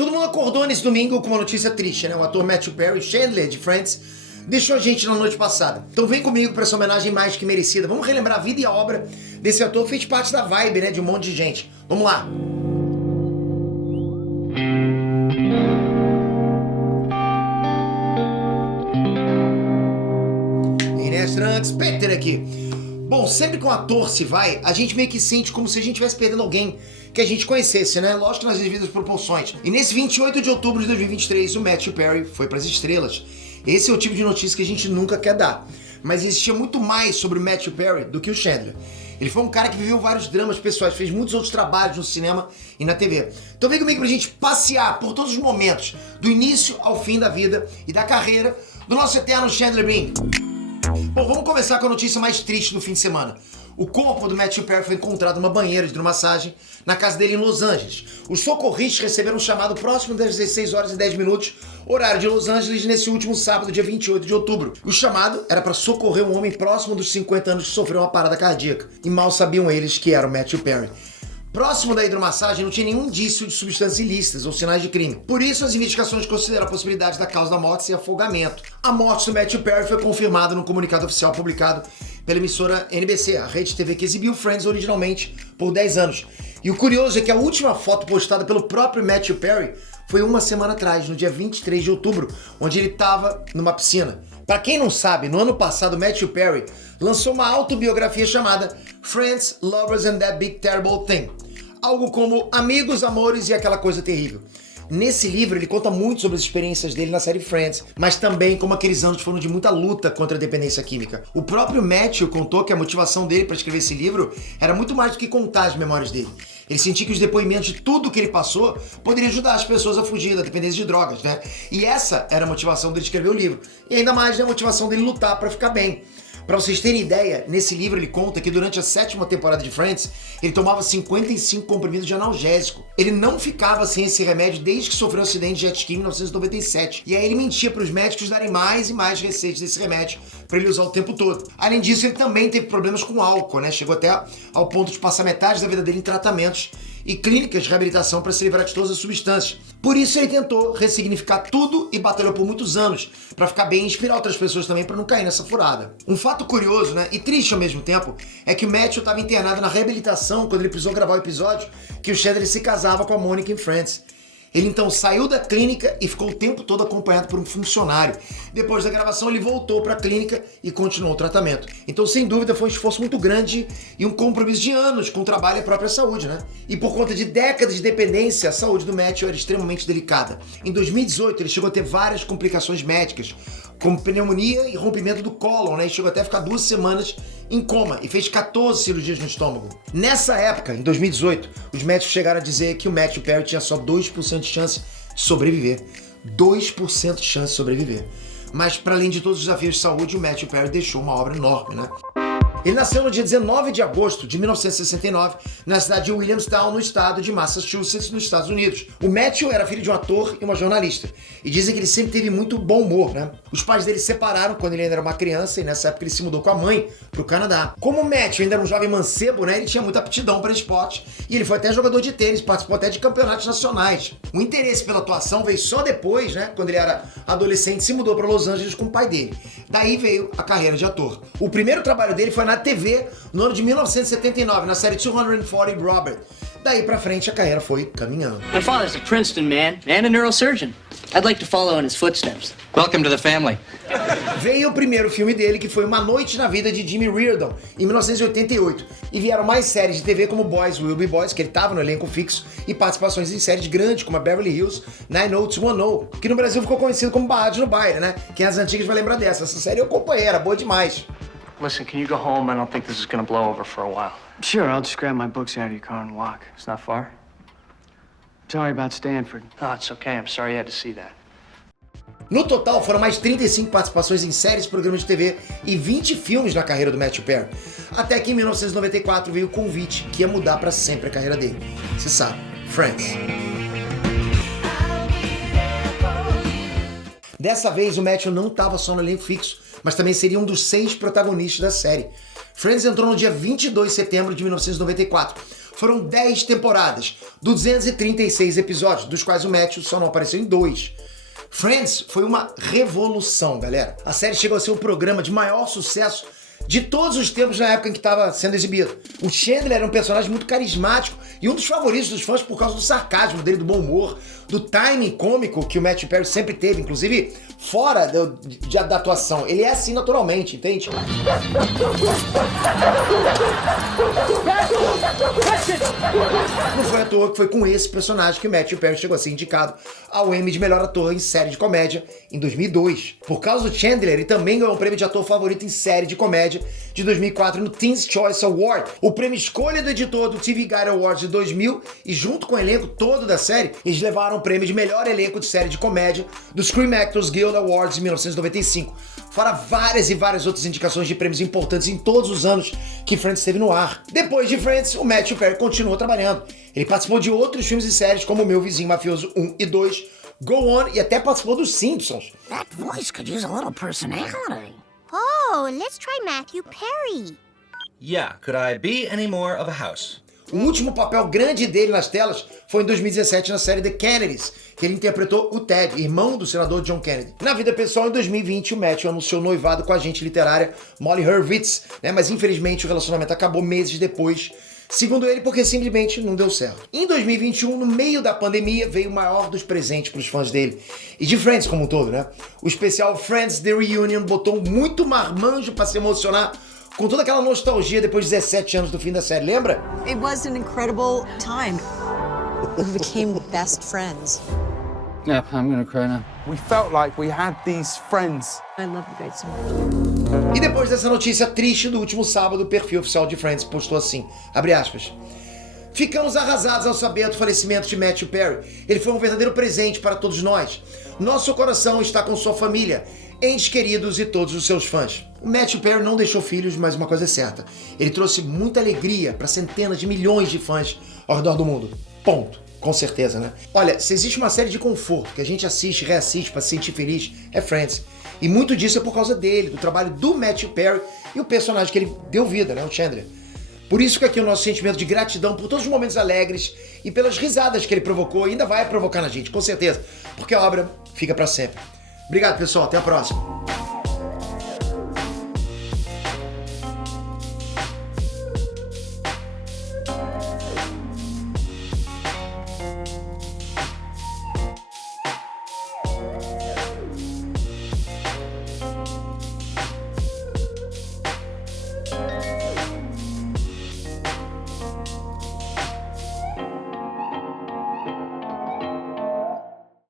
Todo mundo acordou nesse domingo com uma notícia triste, né? O ator Matthew Perry, Chandler de Friends, deixou a gente na noite passada. Então vem comigo para essa homenagem mais que merecida. Vamos relembrar a vida e a obra desse ator, fez parte da vibe, né, de um monte de gente. Vamos lá. Inês Trunks, Peter aqui. Bom, sempre que um ator se vai, a gente meio que sente como se a gente estivesse perdendo alguém que a gente conhecesse, né? Lógico que nas devidas proporções. E nesse 28 de outubro de 2023, o Matthew Perry foi pras estrelas. Esse é o tipo de notícia que a gente nunca quer dar. Mas existia muito mais sobre o Matthew Perry do que o Chandler. Ele foi um cara que viveu vários dramas pessoais, fez muitos outros trabalhos no cinema e na TV. Então vem comigo pra gente passear por todos os momentos, do início ao fim da vida e da carreira do nosso eterno Chandler Bing. Bom, vamos começar com a notícia mais triste do fim de semana. O corpo do Matthew Perry foi encontrado numa banheira de hidromassagem na casa dele em Los Angeles. Os socorristas receberam um chamado próximo das 16 horas e 10 minutos, horário de Los Angeles, nesse último sábado, dia 28 de outubro. O chamado era para socorrer um homem próximo dos 50 anos que sofreu uma parada cardíaca. E mal sabiam eles que era o Matthew Perry. Próximo da hidromassagem não tinha nenhum indício de substâncias ilícitas ou sinais de crime. Por isso, as investigações consideram a possibilidade da causa da morte ser afogamento. A morte do Matthew Perry foi confirmada num comunicado oficial publicado pela emissora NBC, a rede TV que exibiu Friends originalmente por 10 anos. E o curioso é que a última foto postada pelo próprio Matthew Perry foi uma semana atrás, no dia 23 de outubro, onde ele estava numa piscina. Para quem não sabe, no ano passado, Matthew Perry lançou uma autobiografia chamada Friends, Lovers and That Big Terrible Thing. Algo como Amigos, Amores e Aquela Coisa Terrível. Nesse livro ele conta muito sobre as experiências dele na série Friends, mas também como aqueles anos foram de muita luta contra a dependência química. O próprio Matthew contou que a motivação dele para escrever esse livro era muito mais do que contar as memórias dele. Ele sentia que os depoimentos de tudo que ele passou poderia ajudar as pessoas a fugir da dependência de drogas, né? E essa era a motivação dele escrever o livro. E ainda mais a motivação dele lutar para ficar bem. Para vocês terem ideia, nesse livro ele conta que durante a 7ª temporada de Friends, ele tomava 55 comprimidos de analgésico. Ele não ficava sem esse remédio desde que sofreu um acidente de jet ski em 1997. E aí ele mentia para os médicos darem mais e mais receitas desse remédio para ele usar o tempo todo. Além disso, ele também teve problemas com álcool, né? Chegou até ao ponto de passar metade da vida dele em tratamentos e clínicas de reabilitação para se livrar de todas as substâncias. Por isso ele tentou ressignificar tudo e batalhou por muitos anos para ficar bem e inspirar outras pessoas também para não cair nessa furada. Um fato curioso, né, e triste ao mesmo tempo, é que o Matthew estava internado na reabilitação quando ele precisou gravar o episódio que o Chandler se casava com a Monica em Friends. Ele então saiu da clínica e ficou o tempo todo acompanhado por um funcionário. Depois da gravação ele voltou para a clínica e continuou o tratamento. Então, sem dúvida, foi um esforço muito grande e um compromisso de anos com o trabalho e a própria saúde, né? E por conta de décadas de dependência, a saúde do Matthew era extremamente delicada. Em 2018, ele chegou a ter várias complicações médicas, como pneumonia e rompimento do cólon, né? E chegou até a ficar 2 semanas em coma e fez 14 cirurgias no estômago. Nessa época, em 2018, os médicos chegaram a dizer que o Matthew Perry tinha só 2% de chance de sobreviver. 2% de chance de sobreviver. Mas, para além de todos os desafios de saúde, o Matthew Perry deixou uma obra enorme, né? Ele nasceu no dia 19 de agosto de 1969, na cidade de Williamstown, no estado de Massachusetts, nos Estados Unidos. O Matthew era filho de um ator e uma jornalista. E dizem que ele sempre teve muito bom humor, né? Os pais dele se separaram quando ele ainda era uma criança e nessa época ele se mudou com a mãe pro Canadá. Como o Matthew ainda era um jovem mancebo, né? Ele tinha muita aptidão para esporte e ele foi até jogador de tênis, participou até de campeonatos nacionais. O interesse pela atuação veio só depois, né? Quando ele era adolescente e se mudou para Los Angeles com o pai dele. Daí veio a carreira de ator. O primeiro trabalho dele foi na TV no ano de 1979, na série 240 Robert. Daí pra frente a carreira foi caminhando. My father's a Princeton man and a neurosurgeon. I'd like to follow in his footsteps. Welcome to the family. Veio o primeiro filme dele, que foi Uma Noite na Vida de Jimmy Reardon, em 1988. E vieram mais séries de TV como Boys Will Be Boys, que ele estava no elenco fixo, e participações em séries grandes como a Beverly Hills 90210, que no Brasil ficou conhecido como Barrados no Baile, né? Quem é das antigas vai lembrar dessa. Essa série eu acompanhei, era boa demais. Listen, can you go home? I don't think this is gonna blow over for a while. Sure, I'll just grab my books out of your car and walk. It's not far? Sorry about Stanford. Oh, it's okay. I'm sorry you had to see that. No total, foram mais 35 participações em séries, programas de TV e 20 filmes na carreira do Matthew Perry. Até que em 1994 veio o convite que ia mudar para sempre a carreira dele. Você sabe, Friends. Dessa vez, o Matthew não estava só no elenco fixo, mas também seria um dos 6 protagonistas da série. Friends entrou no dia 22 de setembro de 1994. Foram 10 temporadas, 236 episódios, dos quais o Matthew só não apareceu em 2. Friends foi uma revolução, galera. A série chegou a ser o programa de maior sucesso de todos os tempos na época em que estava sendo exibido. O Chandler era um personagem muito carismático e um dos favoritos dos fãs por causa do sarcasmo dele, do bom humor, do timing cômico que o Matthew Perry sempre teve, inclusive fora da atuação. Ele é assim naturalmente, entende? Não foi à toa que foi com esse personagem que o Matthew Perry chegou a ser indicado ao Emmy de melhor ator em série de comédia em 2002. Por causa do Chandler, ele também ganhou o prêmio de ator favorito em série de comédia de 2004 no Teen's Choice Award, o prêmio escolha do editor do TV Guide Awards de 2000, e junto com o elenco todo da série, eles levaram o prêmio de melhor elenco de série de comédia do Screen Actors Guild Awards de 1995, fora várias e várias outras indicações de prêmios importantes em todos os anos que Friends esteve no ar. Depois de Friends, o Matthew Perry continuou trabalhando. Ele participou de outros filmes e séries como O Meu Vizinho Mafioso 1 e 2, Go On, e até participou dos Simpsons. That voice could use a little personality. Oh, let's try Matthew Perry. Yeah, could I be any more of a house? O último papel grande dele nas telas foi em 2017 na série The Kennedys, que ele interpretou o Ted, irmão do senador John Kennedy. Na vida pessoal, em 2020, o Matthew anunciou noivado com a agente literária Molly Hurwitz, né? Mas infelizmente o relacionamento acabou meses depois, segundo ele, porque simplesmente não deu certo. Em 2021, no meio da pandemia, veio o maior dos presentes para os fãs dele, e de Friends como um todo, né? O especial Friends The Reunion botou muito marmanjo para se emocionar com toda aquela nostalgia depois de 17 anos do fim da série, lembra? It was an incredible time. We became best friends. Yeah, I'm gonna cry now. We felt like we had these friends. I love you guys so much. E depois dessa notícia triste do último sábado, o perfil oficial de Friends postou assim, abre aspas: ficamos arrasados ao saber do falecimento de Matthew Perry. Ele foi um verdadeiro presente para todos nós. Nosso coração está com sua família, entes queridos e todos os seus fãs. O Matthew Perry não deixou filhos, mas uma coisa é certa: ele trouxe muita alegria para centenas de milhões de fãs ao redor do mundo. Ponto. Com certeza, né? Olha, se existe uma série de conforto que a gente assiste e reassiste para se sentir feliz, é Friends. E muito disso é por causa dele, do trabalho do Matthew Perry e o personagem que ele deu vida, né? O Chandler. Por isso que aqui o nosso sentimento de gratidão por todos os momentos alegres e pelas risadas que ele provocou e ainda vai provocar na gente, com certeza. Porque a obra fica para sempre. Obrigado, pessoal. Até a próxima.